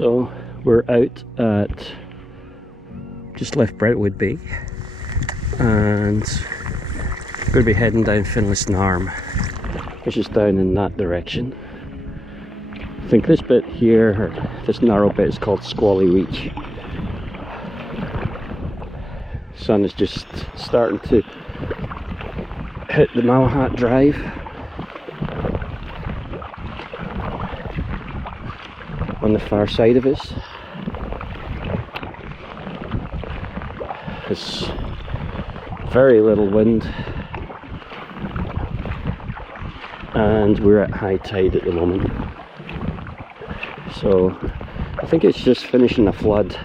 So we're out at just left Brentwood Bay and we're going to be heading down Finlayson Arm, which is down in that direction. I think this bit here, or this narrow bit, is called Squally Reach. Sun is just starting to hit the Malahat Drive. On the far side of us. There's very little wind and we're at high tide at the moment. So I think it's just finishing a flood.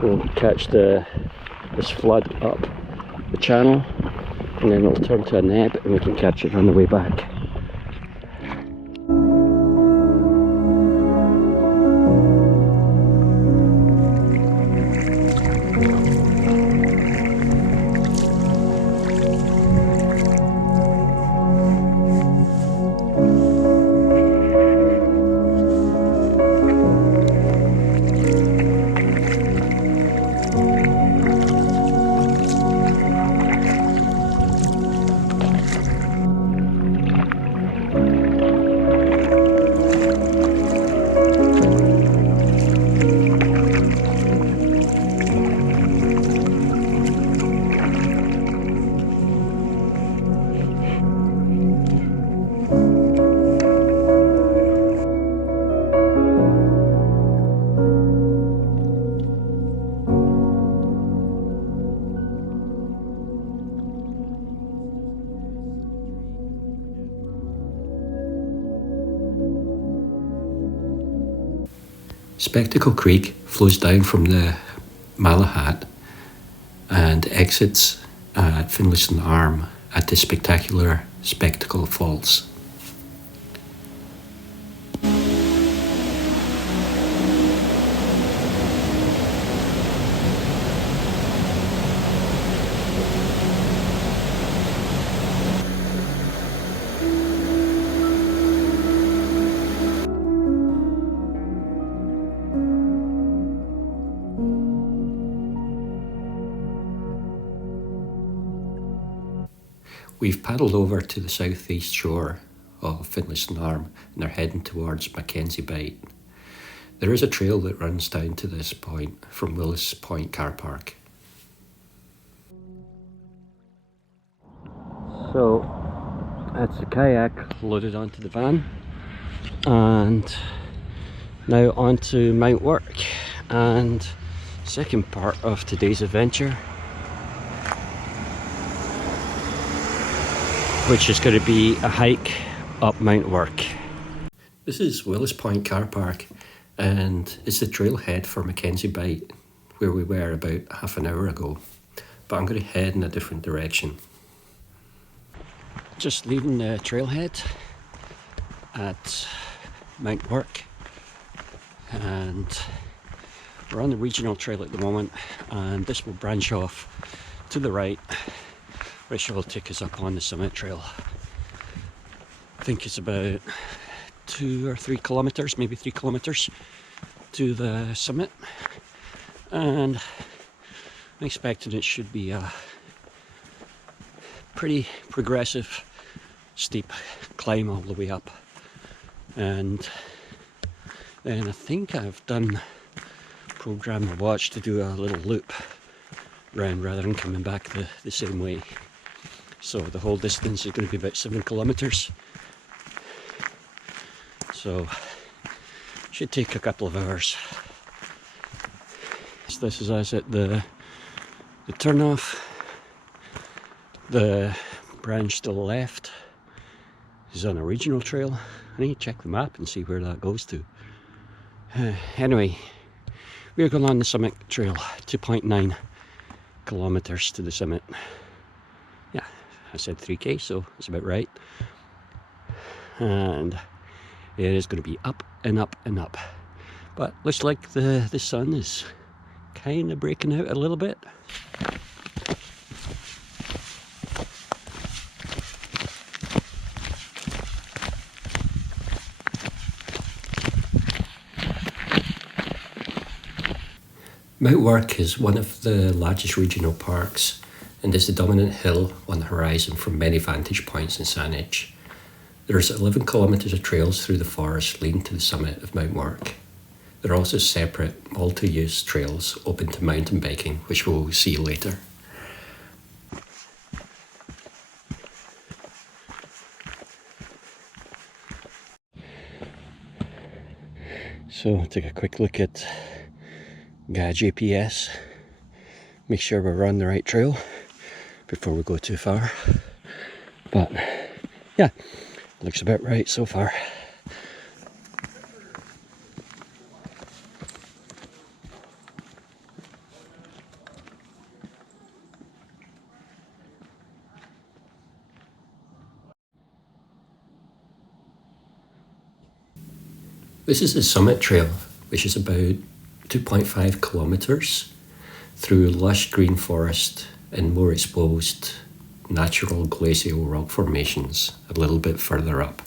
We'll catch this flood up the channel and then it'll turn to a neb and we can catch it on the way back. Spectacle Creek flows down from the Malahat and exits at Finlayson Arm at the spectacular Spectacle Falls. We've paddled over to the southeast shore of Finlayson Arm and are heading towards Mackenzie Bight. There is a trail that runs down to this point from Willis Point Car Park. So that's the kayak loaded onto the van and now onto Mount Work and second part of today's adventure, which is going to be a hike up Mount Work. This is Willis Point Car Park and it's the trailhead for Mackenzie Bight, where we were about half an hour ago, but I'm going to head in a different direction. Just leaving the trailhead at Mount Work and we're on the regional trail at the moment, and this will branch off to the right, which will take us up on the summit trail. I think it's about 2 or 3 kilometers, maybe 3 kilometers to the summit, and I'm expecting it should be a pretty progressive, steep climb all the way up. And then I think I've programmed the watch to do a little loop round rather than coming back the same way. So the whole distance is going to be about 7 kilometers. So should take a couple of hours. So this is us at the turnoff. The branch to the left is on a regional trail. I need to check the map and see where that goes to. Anyway, we're going on the summit trail, 2.9 kilometers to the summit. Yeah, I said 3k, so it's about right. And it is going to be up and up and up. But looks like the sun is kind of breaking out a little bit. Mount Work is one of the largest regional parks and is the dominant hill on the horizon from many vantage points in Saanich. There's 11 kilometres of trails through the forest leading to the summit of Mount Work. There are also separate multi-use trails open to mountain biking, which we'll see later. So take a quick look at Gaia GPS, make sure we're on the right trail before we go too far. But yeah, looks about right so far. This is the Summit Trail, which is about 2.5 kilometres through lush green forest and more exposed natural glacial rock formations a little bit further up.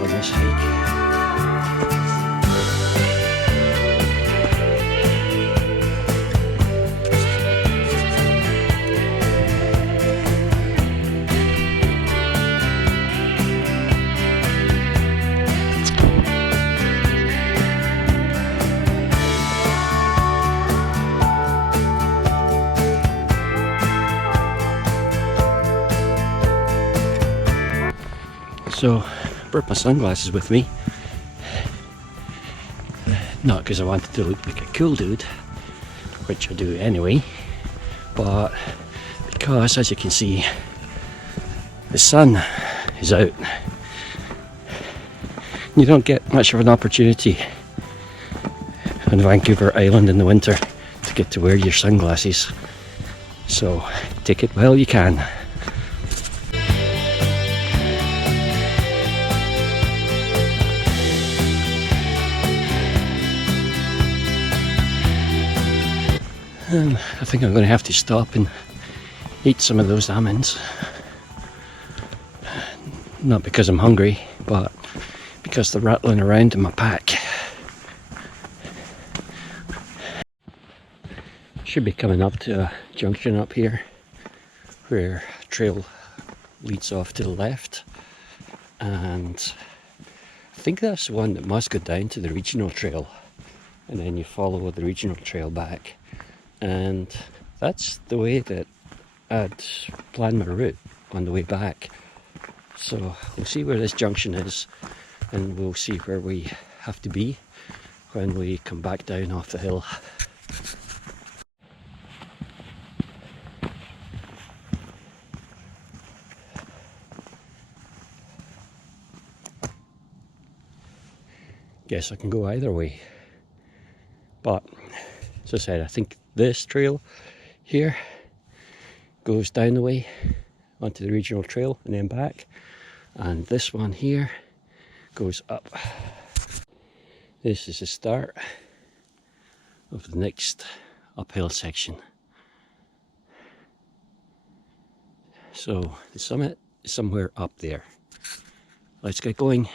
On this hike. So I brought my sunglasses with me, not because I wanted to look like a cool dude, which I do anyway, but because, as you can see, the sun is out. You don't get much of an opportunity on Vancouver Island in the winter to get to wear your sunglasses, so take it while you can. I think I'm going to have to stop and eat some of those almonds. Not because I'm hungry, but because they're rattling around in my pack. Should be coming up to a junction up here where a trail leads off to the left, and I think that's the one that must go down to the regional trail, and then you follow the regional trail back. And that's the way that I'd planned my route on the way back. So we'll see where this junction is, and we'll see where we have to be when we come back down off the hill. Guess I can go either way, but as I said, I think this trail here goes down the way onto the regional trail and then back, and this one here goes up. This is the start of the next uphill section. So the summit is somewhere up there. Let's get going.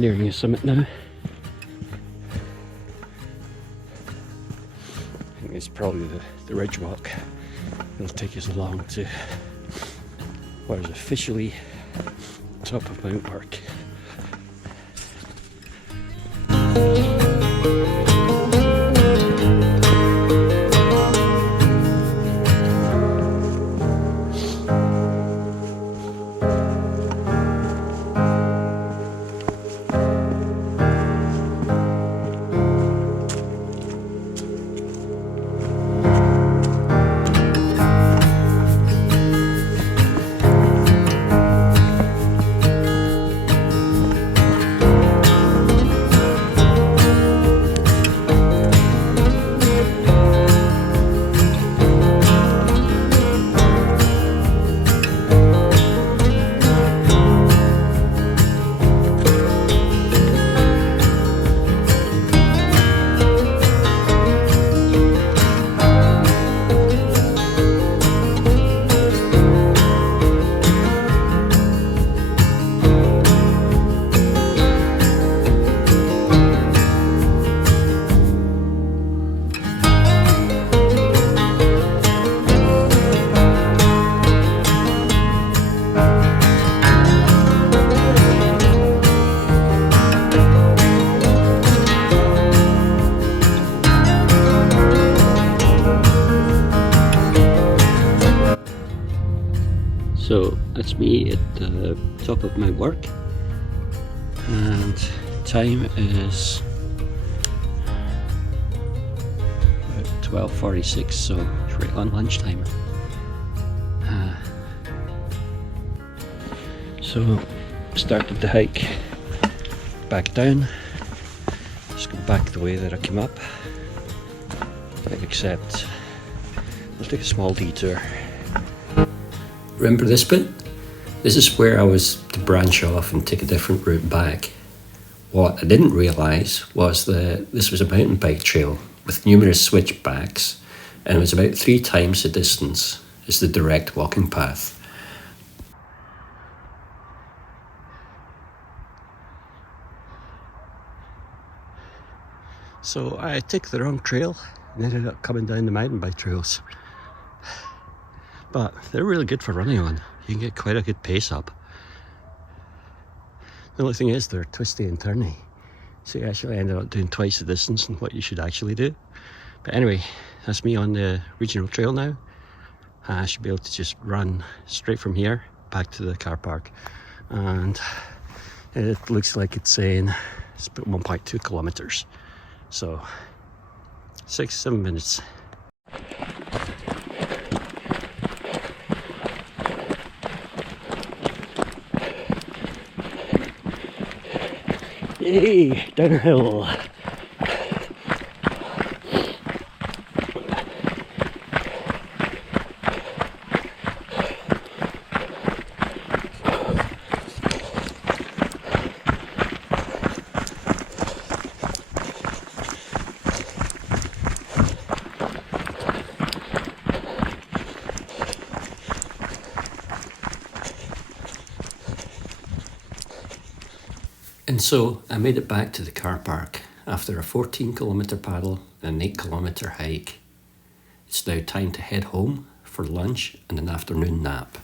nearing the summit now. I think it's probably the ridge walk that'll take us along to what is officially top of Mount Work. So that's me at the top of Mount Work, and time is about 12:46, so it's right on lunchtime. So started the hike back down. Just go back the way that I came up, except we'll take a small detour. Remember this bit? This is where I was to branch off and take a different route back. What I didn't realise was that this was a mountain bike trail with numerous switchbacks, and it was about 3 times the distance as the direct walking path. So I took the wrong trail and ended up coming down the mountain bike trails. But they're really good for running on. You can get quite a good pace up. The only thing is they're twisty and turny, so you actually ended up doing twice the distance than what you should actually do. But anyway, that's me on the regional trail now. I should be able to just run straight from here back to the car park, and it looks like it's saying it's about 1.2 kilometers, so 6-7 minutes. Yay, down a hill. And so I made it back to the car park after a 14-kilometre paddle and an 8-kilometre hike. It's now time to head home for lunch and an afternoon nap.